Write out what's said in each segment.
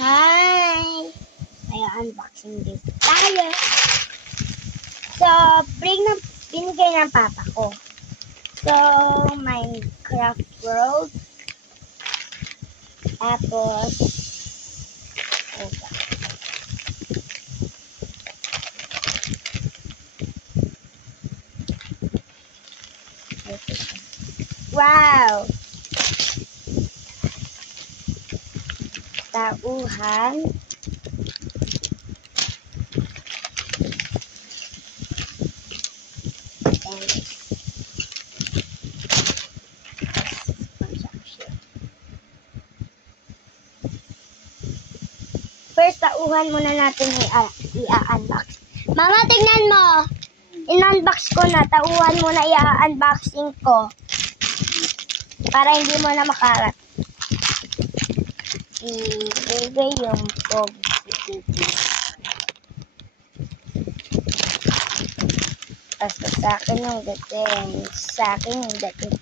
Hi! Ay, unboxing din tayo. So, binigay ng papa ko. So, Minecraft World. Tapos, wow! Tauhan. First, tauhan muna natin i-unbox. Mama, tingnan mo! In-unbox ko na. Tauhan muna i-unboxing ko. Para hindi mo na makarat. Ibigay yung positivity. Tapos sa akin yung dating. Sa akin yung dating.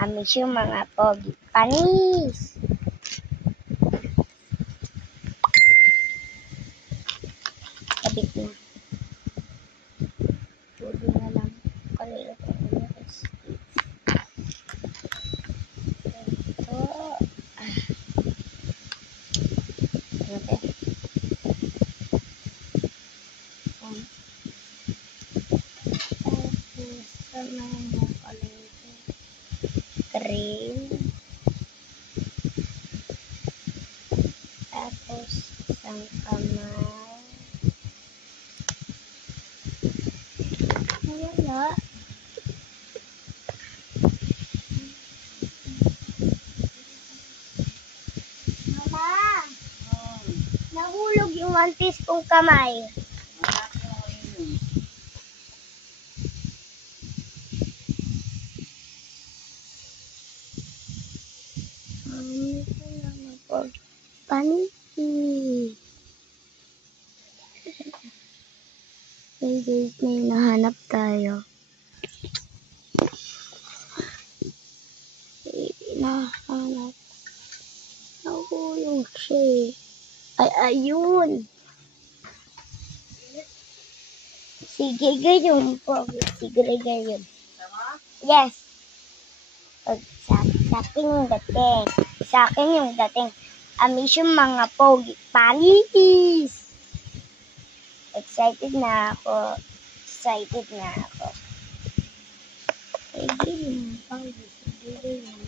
Amis yung mga pogi. Panis! Kabit na. Pwede na lang. Kanila ko na. Ito. Okay. Cream. Tapos isang kamay. Wala. Mama! Nahulog yung one piece kong kamay. Panis. Hey guys, may nahanap tayo. Nahanap. Nahulog siya. Ay, ayun. Sige, ganyan po. Sige, ganyan. Yes. Sa akin yung dating. Sa akin yung dating. Amis yung mga pogi. Panis! Excited na ako. Excited na ako. Sige, yung pogi. Sige, yung